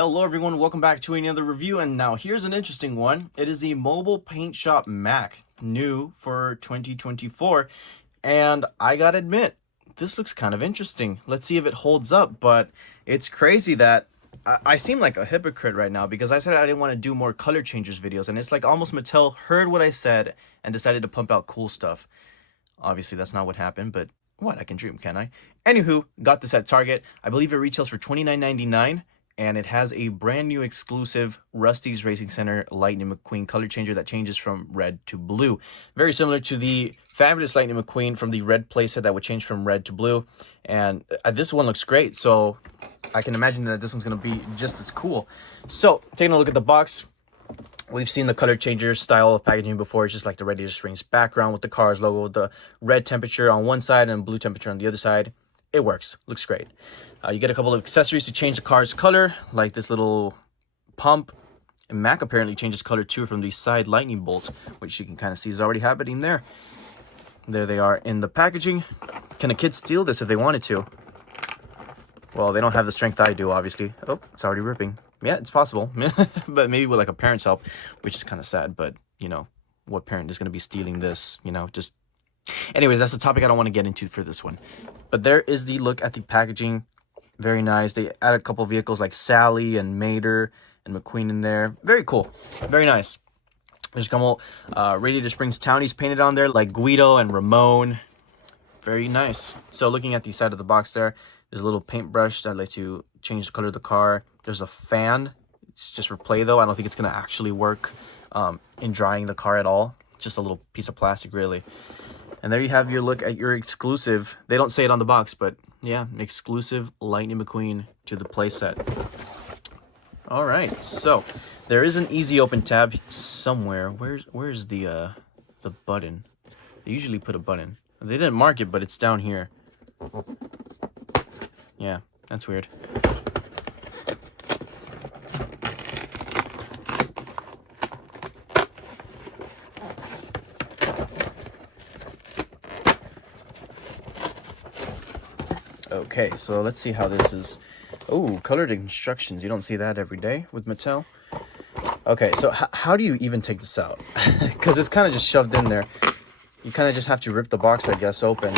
Hello everyone, welcome back to another review, and now here's an interesting one. It is the mobile paint shop Mack, new for 2024, and I gotta admit, this looks kind of interesting. Let's see if it holds up, but it's crazy that I seem like a hypocrite right now because I said I didn't want to do more color changers videos, and it's like almost Mattel heard what I said and decided to pump out cool stuff. Obviously, that's not what happened, but what, I can dream, can I? Anywho, got this at Target. I believe it retails for $29.99. And it has a brand new exclusive Rusty's Racing Center Lightning McQueen color changer that changes from red to blue. Very similar to the fabulous Lightning McQueen from the red playset that would change from red to blue. And this one looks great, so I can imagine that this one's going to be just as cool. So, taking a look at the box, we've seen the color changer style of packaging before. It's just like the Ready to Springs background with the Cars logo, the red temperature on one side and blue temperature on the other side. It works. Looks great. You get a couple of accessories to change the car's color, like this little pump. And Mack apparently changes color too from the side lightning bolt, which you can kind of see is already happening there. There they are in the packaging. Can a kid steal this if they wanted to? Well, they don't have the strength I do, obviously. Oh, it's already ripping. Yeah, it's possible. But maybe with like a parent's help, which is kind of sad. But, you know, what parent is going to be stealing this? You know, just... Anyways, that's the topic I don't want to get into for this one. But there is the look at the packaging. Very nice. They add a couple vehicles like Sally and Mater and McQueen in there. Very cool. Very nice. There's a couple Ready to Springs townies painted on there like Guido and Ramon. Very nice. So looking at the side of the box there, there's a little paintbrush that lets you change the color of the car. There's a fan. It's just for play though. I don't think it's going to actually work in drying the car at all. Just a little piece of plastic really. And there you have your look at your exclusive. They don't say it on the box, but yeah, exclusive Lightning McQueen to the playset. All right, so there is an easy open tab somewhere. Where's the button? They usually put a button. They didn't mark it, but it's down here. Yeah, that's weird. Okay, so let's see how this is. Oh, colored instructions. You don't see that every day with Mattel. Okay, so how do you even take this out? Because it's kind of just shoved in there. You kind of just have to rip the box, I guess, open.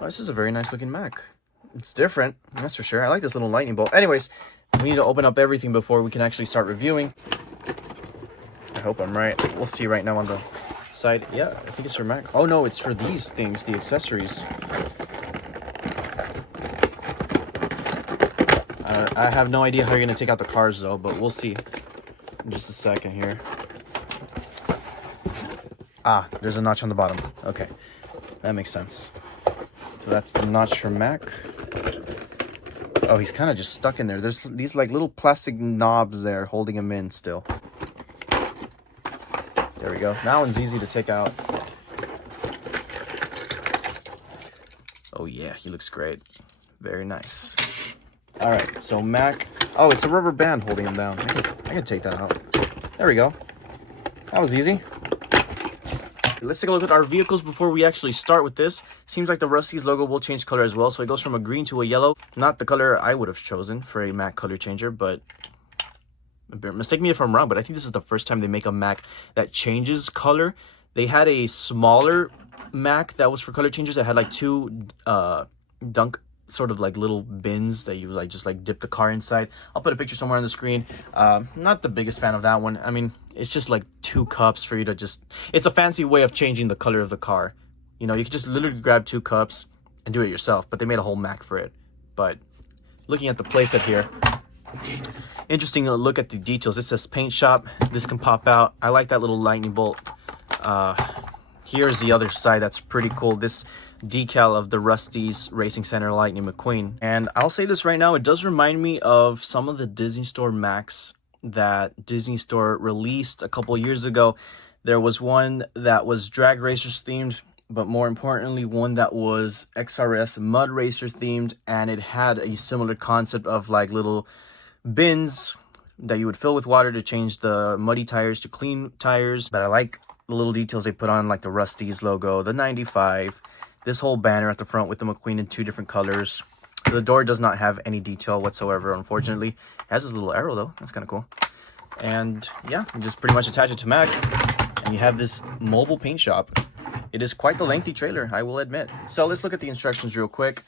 Oh, this is a very nice looking Mack. It's different, that's for sure. I like this little lightning bolt. Anyways, we need to open up everything before we can actually start reviewing. I hope I'm right. We'll see right now on the side. Yeah, I think it's for Mack. Oh no, it's for these things, the accessories. I have no idea how you're going to take out the cars, though, but we'll see in just a second here. Ah, there's a notch on the bottom. Okay, that makes sense. So that's the notch for Mack. Oh, he's kind of just stuck in there. There's these, like, little plastic knobs there holding him in still. There we go. That one's easy to take out. Oh, yeah, he looks great. Very nice. All right, so Mack. Oh, it's a rubber band holding him down. I can take that out. There we go. That was easy. Let's take a look at our vehicles before we actually start with this. Seems like the Rusty's logo will change color as well, so it goes from a green to a yellow. Not the color I would have chosen for a Mack color changer, but mistake me if I'm wrong, but I think this is the first time they make a Mack that changes color. They had a smaller Mack that was for color changes that had like two dunk sort of like little bins that you like just like dip the car inside. I'll put a picture somewhere on the screen. Not the biggest fan of that one. I mean, it's just like two cups for you to just, it's a fancy way of changing the color of the car. You know, you could just literally grab two cups and do it yourself, but they made a whole Mack for it. But looking at the playset here, interesting to look at the details. It says paint shop. This can pop out. I like that little lightning bolt. Here's the other side. That's pretty cool. This decal of the Rusty's Racing Center Lightning McQueen. And I'll say this right now, it does remind me of some of the Disney Store Macks that Disney Store released a couple years ago. There was one that was drag racers themed, but more importantly, one that was XRS mud racer themed, and it had a similar concept of like little bins that you would fill with water to change the muddy tires to clean tires. But I like the little details they put on, like the Rusty's logo, the 95, this whole banner at the front with the McQueen in two different colors. The door does not have any detail whatsoever, unfortunately. It has this little arrow though, that's kind of cool. And yeah, you just pretty much attach it to Mack, and you have this mobile paint shop. It is quite the lengthy trailer, I will admit. So let's look at the instructions real quick,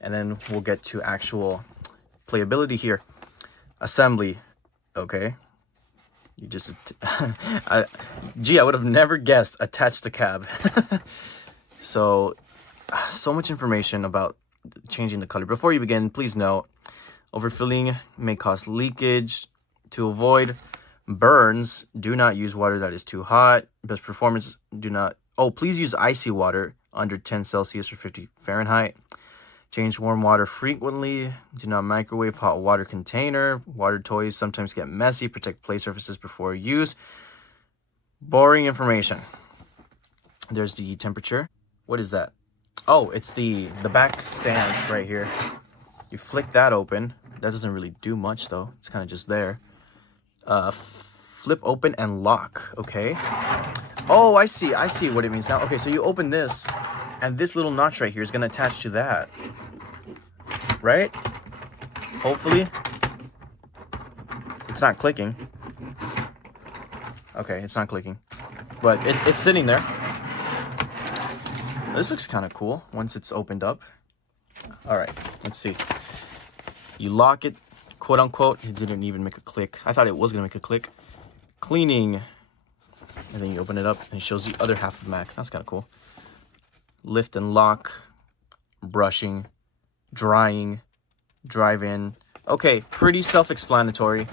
and then we'll get to actual playability here. Assembly, okay. You just, gee, I would have never guessed attached to cab. So much information about changing the color. Before you begin, please note, overfilling may cause leakage. To avoid burns, do not use water that is too hot. Best performance, do not, please use icy water under 10 Celsius or 50 Fahrenheit. Change warm water frequently. Do not microwave hot water container. Water toys sometimes get messy. Protect play surfaces before use. Boring information. There's the temperature. What is that? Oh, it's the back stand right here. You flick that open. That doesn't really do much though. It's kind of just there. Flip open and lock. Okay. Oh, I see what it means now. Okay, so you open this, and this little notch right here is going to attach to that. Right? Hopefully. It's not clicking. Okay, it's not clicking. But it's sitting there. This looks kind of cool once it's opened up. All right, let's see. You lock it, quote unquote. It didn't even make a click. I thought it was going to make a click. Cleaning. And then you open it up and it shows the other half of Mack. That's kind of cool. Lift and lock. Brushing. Drying. Drive in. Okay, pretty self-explanatory.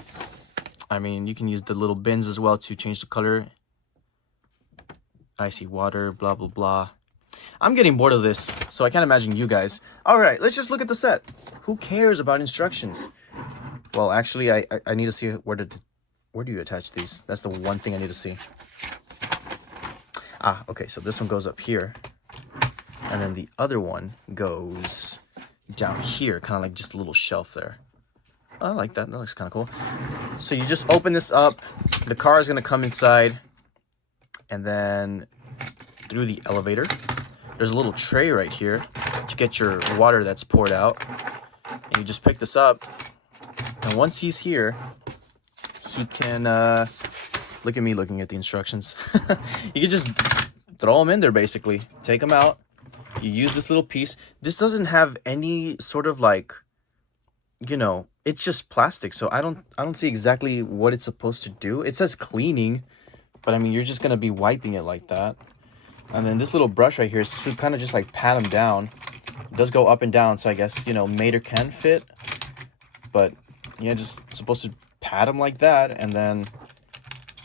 I mean, you can use the little bins as well to change the color. Icy water, blah, blah, blah. I'm getting bored of this, so I can't imagine you guys. All right, let's just look at the set. Who cares about instructions? Well, actually, I need to see where do you attach these? That's the one thing I need to see. Ah, okay, so this one goes up here. And then the other one goes down here, kind of like just a little shelf there. I like that. That looks kind of cool. So you just open this up. The car is going to come inside. And then through the elevator, there's a little tray right here to get your water that's poured out. And you just pick this up. And once he's here, he can, look at me looking at the instructions. You can just throw them in there, basically. Take them out. You use this little piece. This doesn't have any sort of like, you know, it's just plastic. So I don't see exactly what it's supposed to do. It says cleaning, but I mean, you're just going to be wiping it like that. And then this little brush right here is to kind of just like pat them down. It does go up and down. So I guess, you know, Mater can fit, but yeah, just supposed to pat them like that. And then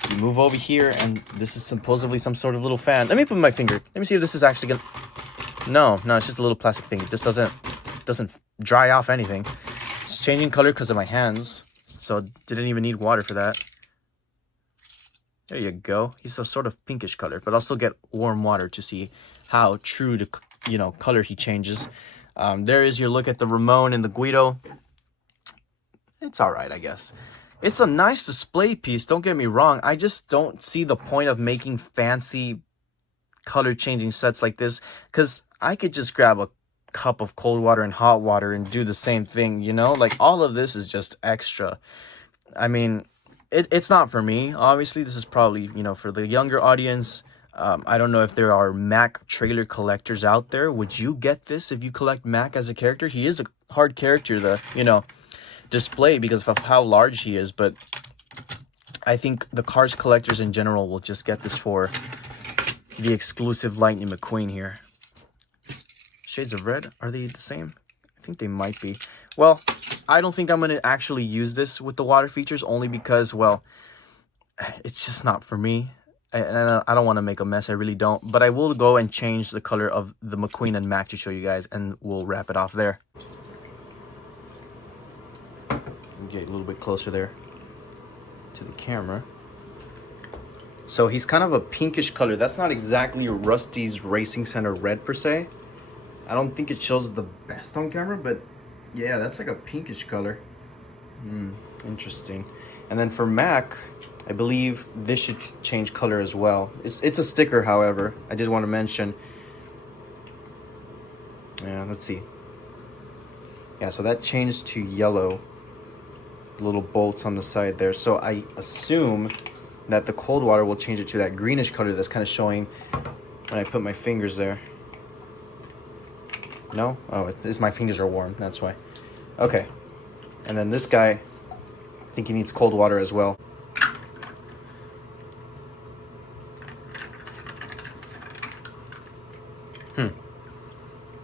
you move over here, and this is supposedly some sort of little fan. Let me put my finger. Let me see if this is actually gonna. No, it's just a little plastic thing. This doesn't dry off anything. It's changing color because of my hands, so didn't even need water for that. There you go. He's a sort of pinkish color, but I'll still get warm water to see how true to, you know, color he changes. There is your look at the Ramon and the Guido. It's all right, I guess. It's a nice display piece, don't get me wrong. I just don't see the point of making fancy color changing sets like this, because I could just grab a cup of cold water and hot water and do the same thing, you know? Like, all of this is just extra. I mean, it's not for me. Obviously, this is probably, you know, for the younger audience. I don't know if there are Mack trailer collectors out there. Would you get this if you collect Mack as a character? He is a hard character to, you know, display because of how large he is, but I think the Cars collectors in general will just get this for the exclusive Lightning McQueen here. Shades of red, are they the same? I think they might be. Well, I don't think I'm going to actually use this with the water features, only because, well, it's just not for me. And I don't want to make a mess, I really don't. But I will go and change the color of the McQueen and Mack to show you guys, and we'll wrap it off there. Get a little bit closer there to the camera. So he's kind of a pinkish color. That's not exactly Rusty's Racing Center red per se. I don't think it shows the best on camera, but yeah, that's like a pinkish color. Interesting. And then for Mack, I believe this should change color as well. It's a sticker, however. I did want to mention. Yeah, let's see. Yeah, so that changed to yellow. The little bolts on the side there. So I assume that the cold water will change it to that greenish color that's kind of showing when I put my fingers there. No? Oh, it's my fingers are warm, that's why. Okay. And then this guy, I think he needs cold water as well.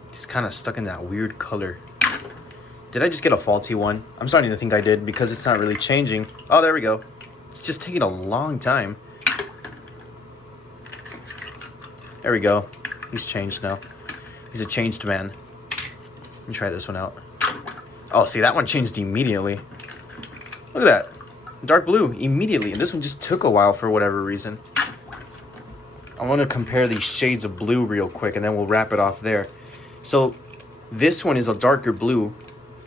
He's kind of stuck in that weird color. Did I just get a faulty one? I'm starting to think I did because it's not really changing. Oh, there we go. It's just taking a long time. There we go. He's changed now. He's a changed man. Let me try this one out. Oh, see, that one changed immediately. Look at that. Dark blue immediately. And this one just took a while for whatever reason. I want to compare these shades of blue real quick and then we'll wrap it off there. So this one is a darker blue.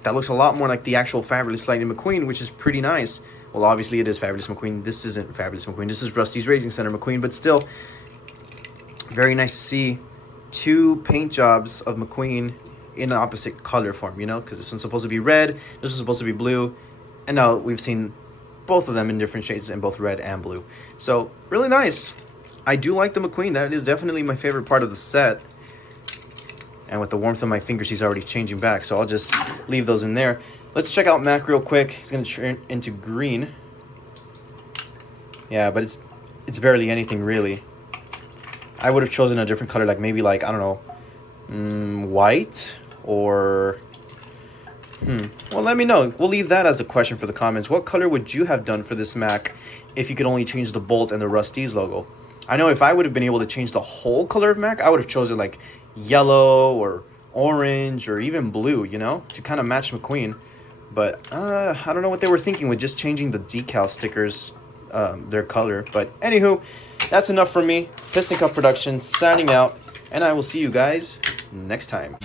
That looks a lot more like the actual Fabulous Lightning McQueen, which is pretty nice. Well, obviously it is Fabulous McQueen. This isn't Fabulous McQueen. This is Rusty's Racing Center McQueen, but still very nice to see two paint jobs of McQueen in an opposite color form, you know, because this one's supposed to be red, this is supposed to be blue, and now we've seen both of them in different shades in both red and blue. So really nice. I do like the McQueen. That is definitely my favorite part of the set. And with the warmth of my fingers, he's already changing back. So I'll just leave those in there. Let's check out Mack real quick. He's going to turn into green. Yeah, but it's barely anything, really. I would have chosen a different color, like maybe like, I don't know, white or... Well, let me know. We'll leave that as a question for the comments. What color would you have done for this Mack if you could only change the bolt and the Rusty's logo? I know if I would have been able to change the whole color of Mack, I would have chosen like yellow or orange or even blue, you know, to kind of match McQueen. But I don't know what they were thinking with just changing the decal stickers, their color. But anywho, that's enough for me. Piston Cup Productions signing out, and I will see you guys next time.